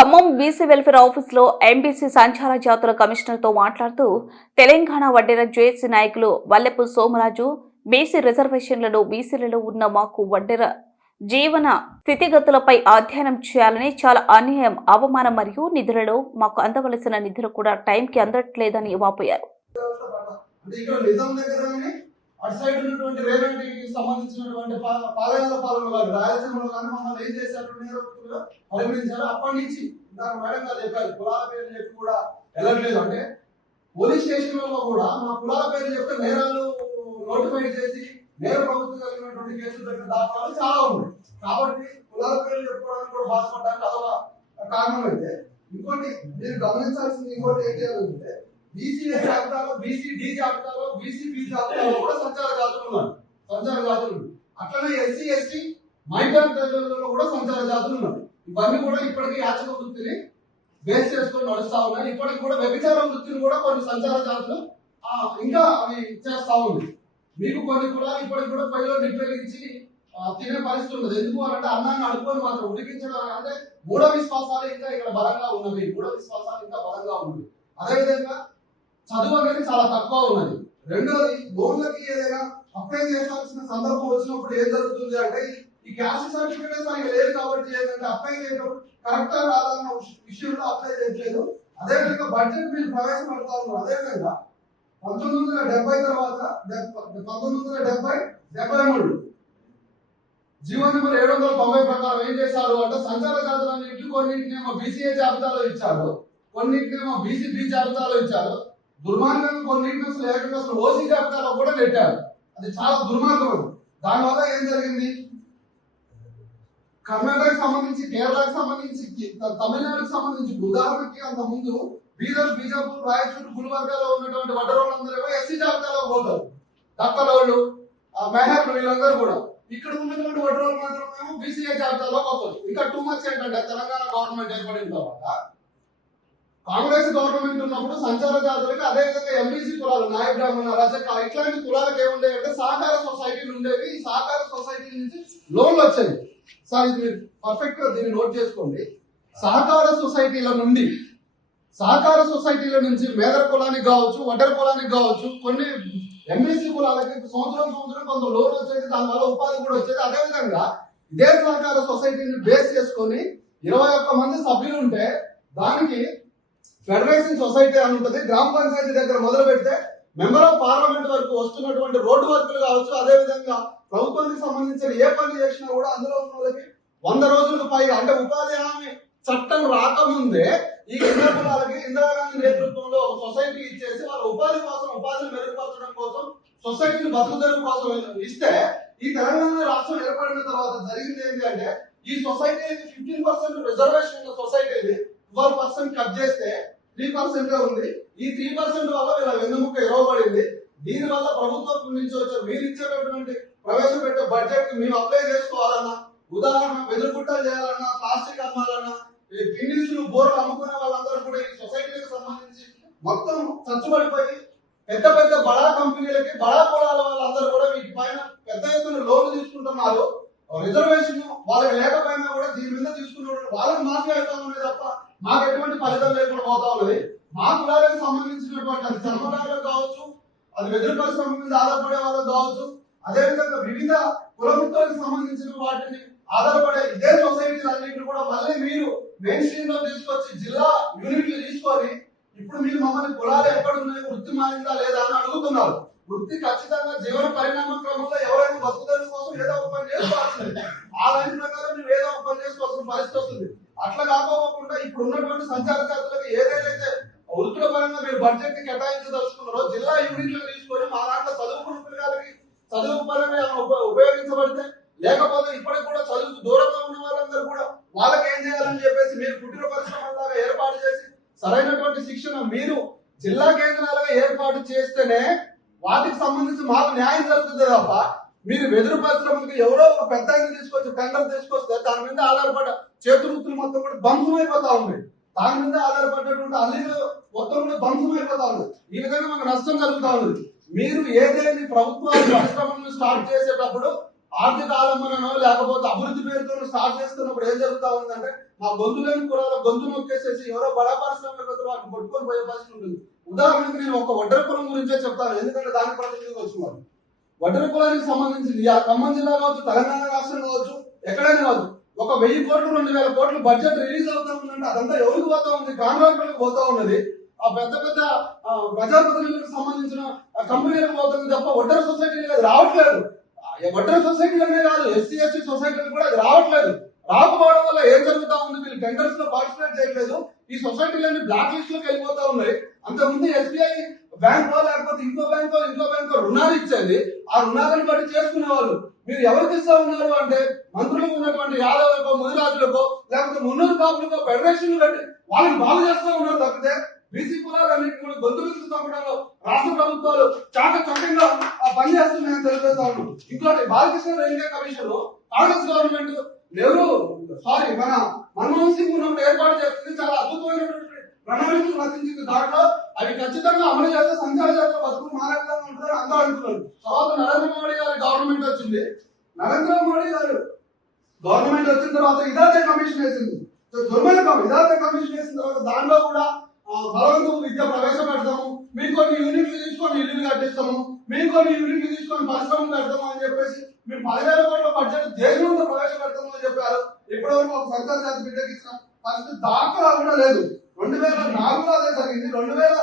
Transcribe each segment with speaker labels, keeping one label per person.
Speaker 1: Khammam BC welfare ఆఫీసులో MBC సంచార జాతుల కమిషనర్తో మాట్లాడుతూ తెలంగాణ వడ్డెర జేఏసీ నాయకులు వల్లెపు సోమరాజు బీసీ రిజర్వేషన్లలో బీసీలలో ఉన్న మాకు వడ్డెర జీవన స్థితిగతులపై అధ్యయనం చేయాలని చాలా అన్యాయం అవమానం మరియు నిధులలో మాకు అందవలసిన నిధులు కూడా టైంకి అందట్లేదని వాపోయారు.
Speaker 2: అటు సైడ్ ఉన్నటువంటి రేవంటికి సంబంధించినటువంటి పాలయాల పాలన వాళ్ళు రాయలసీమలో కానీ మమ్మల్ని ఏం చేశారు నేరస్తులుగా పరిగణించారు అప్పటి నుంచి ఇందాక మేడం గారు చెప్పారు కులాల పేరు చెప్పి కూడా వెళ్ళట్లేదు. అంటే పోలీస్ స్టేషన్లలో కూడా మా కులాల పేరు చెప్పి నేరాలు నోటిఫై చేసి నేర ప్రభుత్వం కలిగినటువంటి కేసులు దగ్గర దాఖలాలు చాలా ఉన్నాయి. కాబట్టి కులాల పేర్లు చెప్పుకోవడానికి కూడా బాధపడడానికి అదొక కారణం అయితే ఇంకోటి మీరు గమనించాల్సింది ఇంకోటి ఏం చేయాలంటే బీసీ జాబితాలో బీసీ డి జాబితాలో బీసీ బి జాబితాలో కూడా సంచార జాతులు ఉన్నారు సంచార జాతులు అట్లనే ఎస్సీ ఎస్టీ మైనార్ కూడా సంచార జాతులు ఉన్నారు ఇవన్నీ కూడా ఇప్పటికీ యాచక వృత్తిని బేస్ చేసుకొని నడుస్తా ఉన్నాయి. ఇప్పటికి కూడా వ్యభిచార వృత్తిని కూడా కొన్ని సంచార జాతులు ఇంకా అవి చేస్తా ఉంది. మీకు కొన్ని కులాలు ఇప్పటికి కూడా పైలో నిప్పేరించి తినే పరిస్థితి ఉండదు. ఎందుకు అంటే అన్నాన్ని అడుక్కొని మాత్రం ఉడికించడం అంటే మూఢ విశ్వాసాలు ఇంకా ఇక్కడ బలంగా ఉన్నవి. మూఢ విశ్వాసాలు ఇంకా బలంగా ఉన్నవి. అదేవిధంగా చదువు అనేది చాలా తక్కువ ఉన్నది. రెండోది లోన్లకి ఏదైనా అప్లై చేయాల్సిన సందర్భం వచ్చినప్పుడు ఏం జరుగుతుంది అంటే ఈ క్యాస్ట్ సర్టిఫికేట్ మనకి లేదు కాబట్టి ఏంటంటే అప్లై చేయడం కరెక్ట్ రాదన్న విషయంలో అప్లై చేయట్లేదు. అదేవిధంగా బడ్జెట్ మీరు ప్రవేశపెడతా ఉన్నారు అదేవిధంగా పంతొమ్మిది వందల డెబ్బై తర్వాత పంతొమ్మిది వందల డెబ్బై డెబ్బై మూడు. జీవో నెంబర్ ఏడు వందల తొంభై ప్రకారం ఏం చేశారు అంటే సంచార జాతులన్నింటినీ కొన్నింటినేమో బీసీఏ జాబితాలో ఇచ్చారు. కొన్నింటినేమో బీసీబీ జాబితాలో ఇచ్చారు. దుర్మార్గంగా కొన్నింటిని అసలు ఏకంగా అసలు ఓసీ జాబితాలో కూడా పెట్టారు. అది చాలా దుర్మార్గం అది. దానివల్ల ఏం జరిగింది? కర్ణాటకకు సంబంధించి కేరళకు సంబంధించి తమిళనాడుకు సంబంధించి ఉదాహరణకి అంత ముందు బీదర్ బీజాపూర్ రాయచూరు గుల్బర్గాలో ఉన్నటువంటి వడ్డరోళ్ళందరూ ఎస్సీ జాబితాలో పోతారు. దక్కలోళ్ళు మెహర్లు వీళ్ళందరూ కూడా. ఇక్కడ ఉన్నటువంటి వడ్డరోళ్ళు మాత్రం బీసీఏ జాబితాలో పోతారు. ఇంకా టూ మచ్ ఏంటంటే తెలంగాణ గవర్నమెంట్ ఏర్పడిన తర్వాత కాంగ్రెస్ గవర్నమెంట్ ఉన్నప్పుడు సంచార జాతులకి అదే విధంగా ఎంబీసీ కులాలు నాయ బ్రాహ్మణ రజక ఇట్లాంటి కులాలకు ఏముండేవి అంటే సహకార సొసైటీలు ఉండేవి. ఈ సహకార సొసైటీ నుంచి లోన్లు వచ్చాయి. సార్ ఇది మీరు పర్ఫెక్ట్గా దీన్ని నోట్ చేసుకోండి. సహకార సొసైటీల నుండి సహకార సొసైటీల నుంచి మేదర కులానికి కావచ్చు వడ్డర కులానికి కావచ్చు కొన్ని ఎంబీసీ కులాలకి సంవత్సరం సంవత్సరం కొంత లోన్ వచ్చేది దానివల్ల ఉపాధి కూడా వచ్చేది. అదేవిధంగా ఇదే సహకార సొసైటీని బేస్ చేసుకొని ఇరవై ఒక్క మంది సభ్యులు ఉంటే దానికి ఫెడరేషన్ సొసైటీ అని ఉంటుంది. గ్రామ పంచాయతీ దగ్గర మొదలు పెడితే మెంబర్ ఆఫ్ పార్లమెంట్ వరకు వస్తున్నటువంటి రోడ్డు వర్కులు కావచ్చు అదే విధంగా ప్రభుత్వానికి సంబంధించిన ఏ పని చేసినా కూడా అందులో ఉన్న వాళ్ళకి వంద రోజులకు పైగా అంటే ఉపాధి హామీ చట్టం రాకముందే ఈ ఇంద్ర కులాలకి ఇందిరాగాంధీ నేతృత్వంలో ఒక సొసైటీ ఇచ్చేసి వాళ్ళ ఉపాధి కోసం ఉపాధిని మెరుగుపరచడం కోసం సొసైటీని బతుకుదెరువు కోసం ఇస్తే ఈ తెలంగాణ రాష్ట్రం ఏర్పడిన తర్వాత జరిగింది ఏంటి అంటే ఈ సొసైటీ ఫిఫ్టీన్ పర్సెంట్ రిజర్వేషన్ ఉన్న సొసైటీని పర్సెంట్ కట్ చేస్తే త్రీ పర్సెంట్ ఉంది. ఈ త్రీ పర్సెంట్ వల్ల వీళ్ళ వెన్నుముక్క ఇవ్వబడింది దీని వల్ల ప్రభుత్వం నుంచి వచ్చే మీరు ఇచ్చేటటువంటి ప్రవేశపెట్టే బడ్జెట్ మేము అప్లై చేసుకోవాలన్నా ఉదాహరణ వెదురుగుట్టలు చేయాలన్నా ప్లాస్టిక్ అమ్మాలన్నా ఈ పిండిసులు బోర్లు అమ్ముకునే వాళ్ళందరూ కూడా ఈ సొసైటీకి సంబంధించి మొత్తం చచ్చుబడిపోయి పెద్ద పెద్ద బడా కంపెనీలకి బడా కూడా వాళ్ళందరూ కూడా వీటి పైన పెద్ద ఎత్తున లోన్లు తీసుకుంటున్నారు రిజర్వేషన్ వాళ్ళకి లేకపోయినా కూడా దీని మీద తీసుకున్నారు వాళ్ళకి మాఫీ అవుతా ఉన్నది తప్ప ఎటువంటి ఫలితం లేకుండా పోతా ఉన్నది? మా కులాలకు సంబంధించినటువంటి అది చర్మకారులకు కావచ్చు అది వెదురు పరిశ్రమ మీద ఆధారపడే వాళ్ళకి కావచ్చు అదేవిధంగా వివిధ కులవృత్తులకు సంబంధించిన వాటిని ఆధారపడే ఇదే సొసైటీలు అన్నింటిని కూడా మళ్ళీ మీరు మెయిన్ స్ట్రీమ్లో తీసుకొచ్చి జిల్లా యూనిట్లు తీసుకొని ఇప్పుడు మీరు మమ్మల్ని కులాలు ఎక్కడున్నాయి వృత్తి మారిందా లేదా అని అడుగుతున్నారు. వృత్తి ఖచ్చితంగా జీవన పరిణామ క్రమంలో ఎవరైనా బతుకుదల కోసం ఏదో ఒక పని చేసుకోవాల్సింది. ఆ లైన్ ప్రకారం మీరు ఏదో ఒక పని చేసుకోవాల్సిన పరిస్థితి వస్తుంది. అట్లా కాకపోకుండా ఇప్పుడు ఉన్నటువంటి సంచార జాతులకు ఏదైతే వృత్తుల పరంగా మీరు బడ్జెట్ని కేటాయించదలుచుకున్నారో జిల్లా యూనిట్లు తీసుకొని మా దాంట్లో చదువుకున్న పిల్లలకి చదువు పరంగా ఉపయోగించబడితే లేకపోతే ఇప్పటికి కూడా చదువుకు దూరంగా ఉన్న వాళ్ళందరూ కూడా వాళ్ళకి ఏం చేయాలని చెప్పేసి మీరు కుటీర పరిశ్రమలాగా ఏర్పాటు చేసి సరైనటువంటి శిక్షణ మీరు జిల్లా కేంద్రాలుగా ఏర్పాటు చేస్తేనే వాటికి సంబంధించి మాకు న్యాయం జరుగుతుంది తప్ప మీరు వెదురు పరిశ్రమకి ఎవరో ఒక పెద్ద తీసుకొచ్చి టెండర్ తీసుకొస్తే దాని మీద ఆధారపడ చేతు వృత్తులు మొత్తం కూడా ధ్వంసం అయిపోతా ఉన్నాయి దాని మీద ఆధారపడేటువంటి అల్లీలు మొత్తం కూడా ధ్వంసం అయిపోతా ఈ విధంగా మనకు నష్టం కలుగుతా ఉంది మీరు ఏదైనా ప్రభుత్వాలు పరిశ్రమలను స్టార్ట్ చేసేటప్పుడు ఆర్థిక ఆలంబనో లేకపోతే అభివృద్ధి పేరుతో స్టార్ట్ చేస్తున్నప్పుడు ఏం జరుగుతా ఉందంటే మా గొంతు లేని కులాల గొంతు నొక్కేసేసి ఎవరో బడా పరిశ్రమలకు వాటిని పట్టుకొని పోయే పరిస్థితి ఉంటుంది. ఉదాహరణకు నేను ఒక ఒడ్డర కులం గురించే చెప్తాను. ఎందుకంటే దాని ప్రతినిధిగా వచ్చిన వడ్డర కులానికి సంబంధించింది. ఆ ఖమ్మం జిల్లా కావచ్చు తెలంగాణ రాష్ట్రం కావచ్చు ఎక్కడైనా కావచ్చు. ఒక వెయ్యి కోట్లు రెండు వేల కోట్లు బడ్జెట్ రిలీజ్ అవుతా ఉందంటే అదంతా ఎవరికి పోతా ఉంది? కాంట్రాక్టర్లకు పోతా ఉన్నది. ఆ పెద్ద పెద్ద ప్రజాప్రతినిధులకు సంబంధించిన కంపెనీలకు పోతుంది తప్ప ఒడ్డర సొసైటీలకు అది రావట్లేదు. ఆ, ఒడ్డర సొసైటీలనే కాదు ఎస్సీ ఎస్టీ సొసైటీలకు కూడా అది రావట్లేదు. రాకపోవడం వల్ల ఏం జరుగుతా ఉంది? వీళ్ళు టెండర్స్లో పార్టిసిపేట్ చేయట్లేదు. ఈ సొసైటీలన్నీ బ్లాక్ లిస్ట్లోకి వెళ్ళిపోతా ఉన్నాయి. అంతకుముందు ఎస్బీఐ బ్యాంక్ లేకపోతే ఇంకో బ్యాంక్ ఇంకో బ్యాంక్ రుణాలు ఇచ్చేది. ఆ రుణాలను బట్టి చేసుకునే వాళ్ళు మీరు ఎవరికి ఇస్తా ఉన్నారు అంటే మంత్రులు ఉన్నటువంటి యాదవులకో ముదిరాజులకో లేకపోతే మున్నూరు కాపులకో ఫెడరేషన్ బట్టి వాళ్ళని బాగు చేస్తూ ఉన్నారు తప్పితే బీసీ కులాలన్నింటి కూడా గొంతు విసుగు చంపడంలో రాష్ట్ర ప్రభుత్వాలు చాక చక్కగా పని చేస్తున్నాయని తెలియజేస్తా ఉన్నాం ఇంకోటి బాలకృష్ణ రైల్వే కమిషన్లో కాంగ్రెస్ గవర్నమెంట్ నెహ్రూ సారీ మన మన్మోహన్ సింగ్ ఉన్నప్పుడు ఏర్పాటు చేస్తుంది. చాలా అద్భుతమైనటువంటి ప్రణాళికలు రచించింది దాంట్లో. అవి ఖచ్చితంగా అమలు చేస్తే సంచార జాతర బతుకు మారేద్దాం ఉంటుందని అందరూ అనుకున్నారు తర్వాత నరేంద్ర మోడీ గారి గవర్నమెంట్ వచ్చింది. నరేంద్ర మోడీ గారు గవర్నమెంట్ వచ్చిన తర్వాత ఇదాతే కమిషన్ వేసింది దుర్మార్గం ఇదాతే కమిషన్ వేసిన తర్వాత దాంట్లో కూడా భగవంతు విద్య ప్రవేశపెడతాము మీకు కొన్ని యూనిట్లు తీసుకొని ఇల్లు కట్టిస్తాము. మీకు కొన్ని యూనిట్లు తీసుకొని పరిశ్రమలు పెడతాము అని చెప్పేసి మేము పదివేల కోట్ల బడ్జెట్ దేశంలో ప్రవేశపెడతాము అని చెప్పారు. ఇప్పటివరకు ఒక సంచార జాతి బిడ్డకి ఇచ్చిన పరిస్థితి దాఖలా కూడా లేదు. రెండు వేల నాలుగులో అదే జరిగింది. రెండు వేల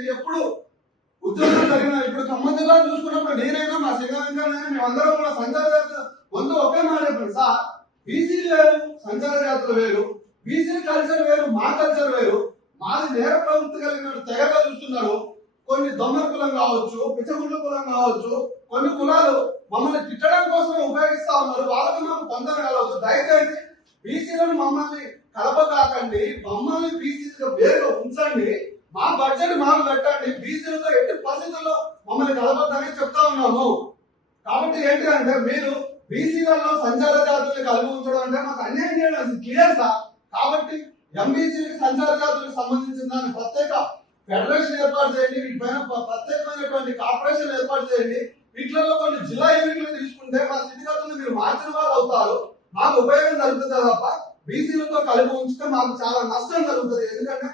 Speaker 2: అదే ఎప్పుడు? ఉద్యోగం జరిగిన ఇప్పుడు ఖమ్మం జిల్లా చూసుకున్నప్పుడు నేనైనా మా సింగరంగానైనా మేమందరం కూడా సంచార జాతర వంతు ఒకే మాట చెప్పండి సార్. బీసీలు వేరు సంచార జాతర వేరు బీసీ కల్చర్ వేరు మా కల్చర్ వేరు. మాది నేర ప్రవృత్తి కలిగిన తెగగా చూస్తున్నారు. కొన్ని దొంగ కులం కావచ్చు పిచ్చగుండ్ల కులం కావచ్చు కొన్ని కులాలు మమ్మల్ని తిట్టడం కోసం ఉపయోగిస్తా ఉన్నారు. వాళ్ళకి మాకు పొందన కలవద్దు. దయచేసి బీసీలను మమ్మల్ని కలపకాకండి. మమ్మల్ని బీసీలుగా వేరుగా ఉంచండి. మా బడ్జెట్ మాకు పెట్టండి. బీసీలతో ఎట్టి పరిస్థితుల్లో మమ్మల్ని కలపద్దని చెప్తా ఉన్నాము. కాబట్టి ఏంటి అంటే మీరు బీసీలలో సంచార జాతుల్ని కలిగి ఉంచడం అంటే మాకు అన్యాయం చేయడం అది క్లియర్ సార్ కాబట్టి ఎంబీసీలకి సంచార జాతులకు సంబంధించిన దాన్ని ప్రత్యేక ఫెడరేషన్ ఏర్పాటు చేయండి. వీటిపైన ప్రత్యేకమైనటువంటి కార్పొరేషన్ ఏర్పాటు చేయండి. వీటిలో కొన్ని జిల్లా ఎన్నికలు తీసుకుంటే మా స్థితిగతులను మీరు మార్చిన వారు అవుతారు. మాకు ఉపయోగం జరుగుతుంది తప్ప బీసీలతో కలిపి ఉంచితే మాకు చాలా నష్టం జరుగుతుంది. ఎందుకంటే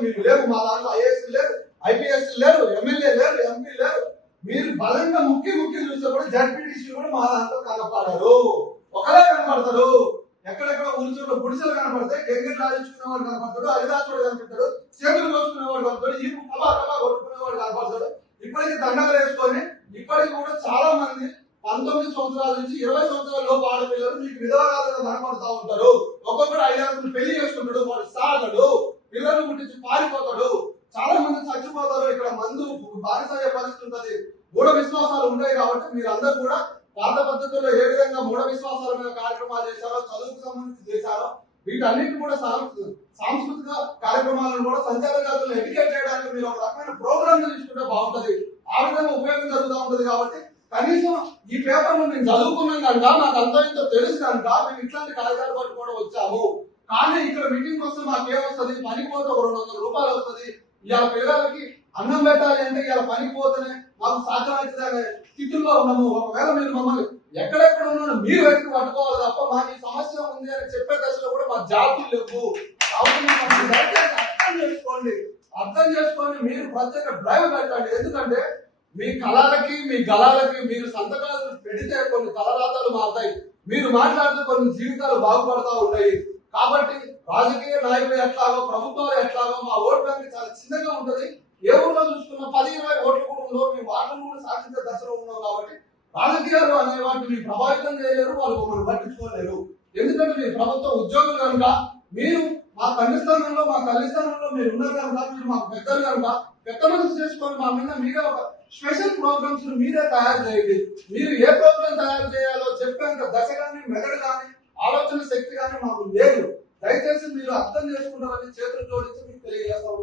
Speaker 2: మీరు లేరు మా దాంట్లో ఐఏఎస్ లేరు ఐపీఎస్ లేరు ఎమ్మెల్యే లేరు ఎంపీ లేరు. మీరు బలంగా ముఖ్య ముఖ్య చూస్తే కూడా జడ్పీటీసీ కూడా మా దాంట్లో కనపడరు. ఒకరే కనపడతారు ఎక్కడెక్కడ ఉలిచోట్ల గుడిసెలు కనపడతాయి. గెంగెట్ రాయించుకునే వాడు కనపడతాడు అరిదాసుడు కనపడతాడు చేతులు కోసుకునే వాడు కనపడతాడు ఈ కబా కబా కొట్టుకునే వాడు కనపడతాడు. ఇప్పటికీ దండలు వేసుకొని ఇప్పటికి కూడా చాలా మంది పంతొమ్మిది సంవత్సరాల నుంచి ఇరవై సంవత్సరాల లోపు ఆడపిల్లలు మీకు విధవరాలుగా కనపడతా ఉంటారు. ఒక్కొక్కడు ఐదారు పెళ్ళి చేసుకుంటాడు వాడు సాగడు పిల్లలు పుట్టించి పారిపోతాడు చాలా మంది చచ్చిపోతారు ఇక్కడ మందు బానిస అయ్యే పరిస్థితి ఉంటది మూఢ విశ్వాసాలు ఉంటాయి కాబట్టి మీరు అందరూ కూడా పాత పద్ధతుల్లో ఏ విధంగా మూఢ విశ్వాసాల మీద కార్యక్రమాలు చేశారో చదువుకు సంబంధించి చేశారో వీటన్నిటి కూడా సాం- సాంస్కృతిక కార్యక్రమాలను కూడా సంచార జాతులను ఎడ్యుకేట్ చేయడానికి మీరు ఒక రకమైన ప్రోగ్రామ్ బాగుంటది. ఆ విధంగా ఉపయోగం జరుగుతూ ఉంటది కాబట్టి కనీసం ఈ పేపర్ నేను చదువుకున్నాను కనుక నాకు అంత ఇంత తెలుసు కనుక మేము ఇట్లాంటి కాగితాలు పట్టుకోవడం వచ్చాము. కానీ ఇక్కడ మీటింగ్ వస్తే మాకు ఏమొస్తుంది పనికి పోతే ఒక రెండు వందల రూపాయలు వస్తుంది. ఇవాళ పిల్లలకి అన్నం పెట్టాలి అంటే ఇవాళ పనికి పోతేనే మాకు సాధ్యమవుతుంది అనే స్థితిలో ఉన్నాము. ఒకవేళ మీరు మమ్మల్ని ఎక్కడెక్కడ ఉన్నాను మీరు వెతికి పట్టుకోవాలి తప్ప మాకు ఈ సమస్య ఉంది అని చెప్పే దశలో కూడా మా జాతులు లేవు. కాబట్టి మమ్మల్ని దయచేసి అర్థం చేసుకోండి అర్థం చేసుకొని మీరు ప్రత్యేక డ్రైవ్ పెట్టండి ఎందుకంటే మీ కళలకి మీ గళాలకి మీరు సంతకాలు పెడితే కొన్ని తలరాతలు మారుతాయి. మీరు మాట్లాడితే కొన్ని జీవితాలు బాగుపడతా ఉంటాయి. కాబట్టి రాజకీయ నాయకులు ఎట్లాగో ప్రభుత్వాలు ఎట్లాగో మా ఓట్ బ్యాంక్ చాలా చిన్నగా ఉంటుంది. ఏ ఊర్లో చూసుకున్న పది ఇరవై ఓట్లు కూడా ఉండవు. మీ వాటిని కూడా సాధించే దశలో ఉన్నాం కాబట్టి రాజకీయాలు అనే వాటిని ప్రభావితం చేయలేరు వాళ్ళు మమ్మల్ని పట్టించుకోలేరు. ఎందుకంటే మీ ప్రభుత్వ ఉద్యోగులు కనుక మీరు మా తండ్రి స్థానంలో మా తల్లి స్థానంలో మీరు ఉన్నారు కనుక మీరు మాకు పెద్దలు కనుక పెద్ద మనసు చేసుకొని మా మీద మీరే ఒక స్పెషల్ ప్రోగ్రామ్స్ మీరే తయారు చేయండి. మీరు ఏ ప్రోగ్రామ్ తయారు చేయాలో చెప్పేంత దశ కానీ మెదడు కానీ ఆలోచన శక్తి కానీ మాకు లేదు. దయచేసి మీరు అర్థం చేసుకుంటారని చేతులు జోడించి మీకు తెలియజేస్తాము.